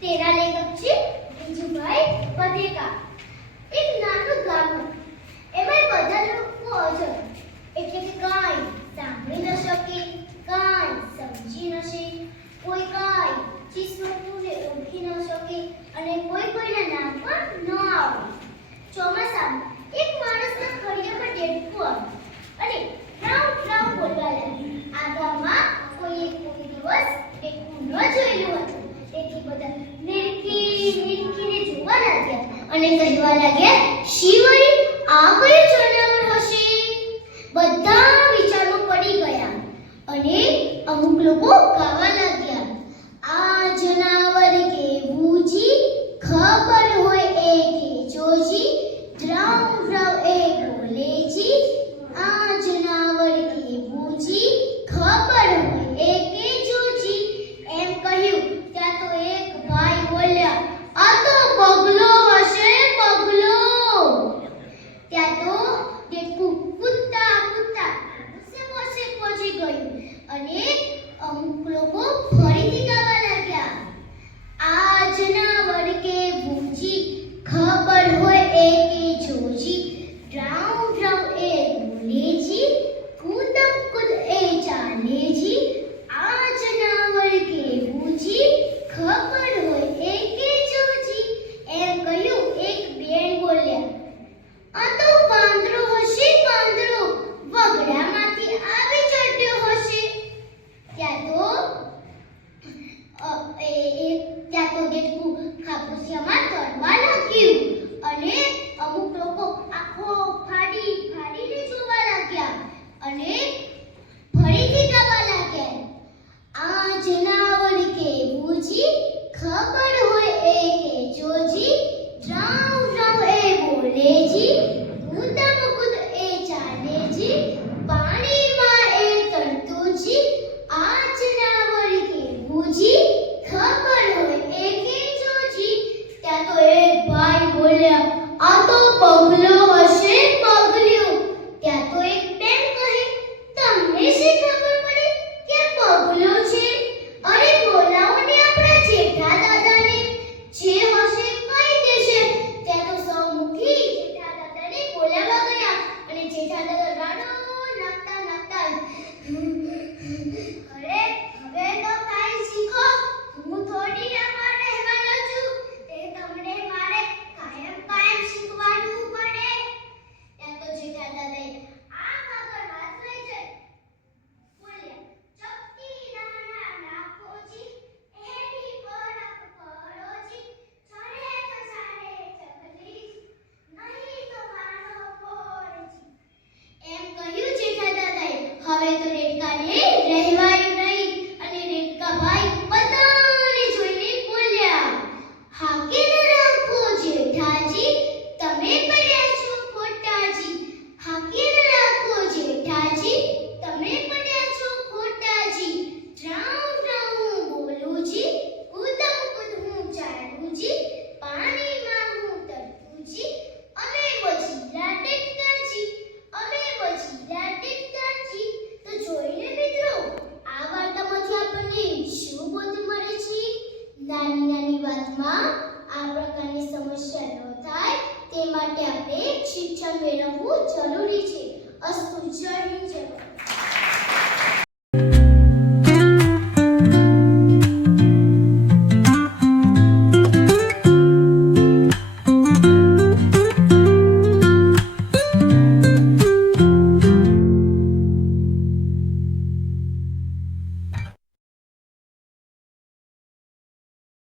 તેના લેખક છે વિજુભાઈ વધેકા. એક નાનું ગામ હતું. એમાં બધા લોકો અજર, એટલે કે કાંઈ સાંભળી ન શકે, કાંઈ સમજી ન શકે, કોઈ કાંઈ ચીસવટુને ઓળખી ન શકે અને કોઈ કોઈના નામ પણ ન આવડે. ચોમાસામાં એક માણસના ફળિયા પર દેડકું આવ્યું અને રાવ રાવ બોલવા લાગ્યું. આ ગામમાં કોઈ દિવસ દેડકું ન જોયેલું હતું. તેથી બધા નીરખીને જોવા લાગ્યા અને કહેવા લાગ્યા, શિવરી, આ કયું જનાવર હશે? બધા વિચારમાં પડી ગયા અને અમુક લોકો ગાવા લાગ્યા, આ જનાવર કેવું જી, ખબર હોય એ કેજો જી, ડ્રાઉ ડ્રાઉ એ બોલે જી, આ જનાવર કેવું જી, ખબર હોય એ કેજો જી. એમ કહ્યું ત્યાં તો એક ભાઈ બોલ્યા, આ તો બગલો હશે, બગલો. ત્યાં તો દેડકું કૂદતા કૂદતા પાસે પહોંચી ગયું અને અમુક લોકો ફરીથી ગાવા લાગ્યા, આ જનાવર કેવું જી, ખબર હોય એ કેજો જી, ડ્રાઉ ડ્રાઉ એ બોલે જી, કૂદમ કૂદ એ ચાલે જી, આ જનાવર કેવું જી, ખબર હોય એ કેજો જી. એમ કહ્યું એક બેન બોલ્યા, આ તો વાંદરો હશે, વાંદરો, વગડામાંથી આવી ચડ્યો હશે. ત્યાં તો દેડકું ખાબોચિયામાં તરવા લાગ્યું અને અમુક લોકો આંખો ફાડીને જોવા લાગ્યા અને ફરીથી ગાવા લાગ્યા, આ જનાવર કેવું જી, ખબર હોય એ કેજો જી, ડ્રાઉ ડ્રાઉ એ બોલે જી, કૂદમ કૂદ એ ચાલે જી, પાણીમાં એ તરતું જી, આ જનાવર કેવું જી, ખબર હોય એ કેજો જી. ત્યાં તો એક ભાઈ બોલ્યા, આ તો બગલો હશે, બગલ્યો. ત્યાં તો એક બેન કહે, તમને શી ખબર પડી કે બગલો છે? અરે બોલાવો ને આપણા જેઠા દાદાને, જે હશે કહી દેશે. ત્યાં તો સૌ મુખી જેઠા દાદાને બોલાવવા ગયા અને જેઠા દાદા રાડો નાખતા નાખતા, અરે હવે તો કાંઈ શીખો, હું થોડી આમાં રહેવાનો છું, તે તમને મારે કાયમ શીખવાનું પડે. ત્યાં તો જેઠા દાદાએ આ ખબર હાથ લઈ જાય બોલ્યા, ચપટી નાના નાખોજી, એની બરફ કરોજી, ચડે તો ચાલે ચકલી, નહીં તો માનો પોરજી. એમ કહ્યું જેઠા દાદાએ. હવે તો દેડકાને રહેવાયું નહીં અને દેડકા ભાઈ બધાને જોઈને બોલ્યા, હાકે ન રાખો જેઠાજી, તમે પડ્યા છો ખોટાજી, હાકે ન રાખો જેઠાજી, તમે પડ્યા છો ખોટાજી, ડ્રાઉ ડ્રાઉ બોલું જી, કૂદમ કૂદ હું ચાલું જી, પાણીમાં હું તરતું જી, અમે વજીલા દેડકાજી, અમે વજીલા દેડકાજી. તો જોઈને મિત્રો, આ વાર્તામાંથી આપણને શું બોધ મળે છે? નાની નાની વાતમાં આ પ્રકારની સમસ્યા ન થાય તે માટે આપણે શિક્ષણ મેળવવું જરૂરી છે.